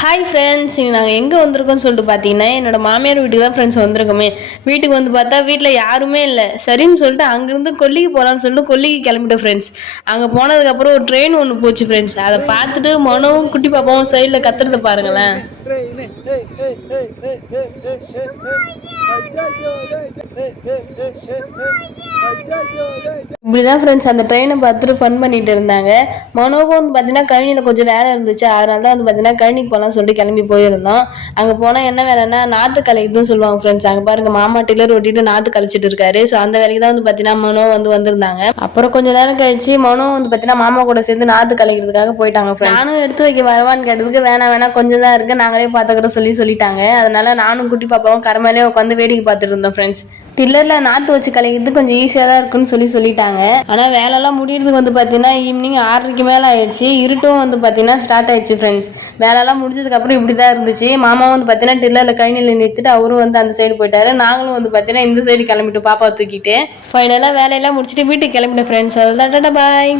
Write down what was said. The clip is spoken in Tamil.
ஹாய் ஃப்ரெண்ட்ஸ் இனி நாங்கள் எங்கே வந்திருக்கோம்னு சொல்லிட்டு பார்த்தீங்கன்னா என்னோட மாமியார் வீட்டுக்கு தான் ஃப்ரெண்ட்ஸ் வந்திருக்கோமே. வீட்டுக்கு வந்து பார்த்தா வீட்டில் யாருமே இல்லை. சரின்னு சொல்லிட்டு அங்கேருந்து கொல்லிக்கு போகலான்னு சொல்லிட்டு கொல்லிக்கு கிளம்பிட்டோம் ஃப்ரெண்ட்ஸ் அங்கே போனதுக்கப்புறம் ஒரு ட்ரெயின் ஒன்று போச்சு ஃப்ரெண்ட்ஸ் அதை பார்த்துட்டு மனவும் குட்டி பாப்பாவும் சைடில் கத்துறத பாருங்களேன். இப்படிதான் இப்படி தான் ஃப்ரெண்ட்ஸ் அந்த ட்ரெயினை பார்த்துட்டு ஃபன் பண்ணிட்டு இருந்தாங்க. மனோவும் வந்து பார்த்தீங்கன்னா கழனியில் கொஞ்சம் வேலை இருந்துச்சு. அதனால தான் வந்து பார்த்தீங்கன்னா கழனிக்கு போகலாம் சொல்லிட்டு கிளம்பி போயிருந்தோம் அங்கே போனால் என்ன வேலைன்னா நாற்று கலைக்குதுன்னு சொல்லுவாங்க ஃப்ரெண்ட்ஸ் அங்கே பாருங்க மாமா டீலர் ஒட்டிட்டு நாற்று கழிச்சிட்டு இருக்காரு. ஸோ அந்த வேலைக்கு தான் வந்து பார்த்தீங்கன்னா மனோ வந்து வந்திருந்தாங்க. அப்புறம் கொஞ்ச நேரம் கழிச்சு மனோ வந்து பார்த்தீங்கன்னா மாமா கூட சேர்ந்து நாற்று கலைக்கிறதுக்காக போயிட்டாங்க ஃப்ரெண்ட்ஸ் நானும் எடுத்து வைக்க வரவான்னு கேட்டதுக்கு வேணாம் வேணாம் கொஞ்சம் தான் இருக்கு. நாங்களே பார்த்துக்கிறோம் சொல்லி சொல்லிட்டாங்க. அதனால நானும் குட்டி பாப்பாவும் கரமேலே உட்காந்து வேடிக்கை பார்த்துட்டு இருந்தோம் ஃப்ரெண்ட்ஸ் டில்லரில் நாற்று வச்சு கலைக்கிறது கொஞ்சம் ஈஸியாக தான் இருக்குன்னு சொல்லி சொல்லிட்டாங்க. ஆனால் வேலைலாம் முடியறதுக்கு வந்து பார்த்தீங்கன்னா ஈவினிங் ஆறரைக்கு மேலே ஆயிடுச்சு. இருட்டும் வந்து பார்த்தீங்கன்னா ஸ்டார்ட் ஆயிடுச்சு ஃப்ரெண்ட்ஸ் வேலைலாம் முடிஞ்சதுக்கப்புறம் இப்படி தான் இருந்துச்சு. மாமா வந்து பார்த்தீங்கன்னா டில்லரில் கழனியில் நிறுத்திட்டு அவரும் வந்து அந்த சைடு போயிட்டாரு. நாங்களும் வந்து பார்த்தீங்கன்னா இந்த சைடு கிளம்பிட்டு பாப்பா தூக்கிட்டு. ஃபைனலாக வேலையெல்லாம் முடிச்சுட்டு வீட்டுக்கு கிளம்பிட்டேன் ஃப்ரெண்ட்ஸ் அவ்வளோதான் டாடா பாய்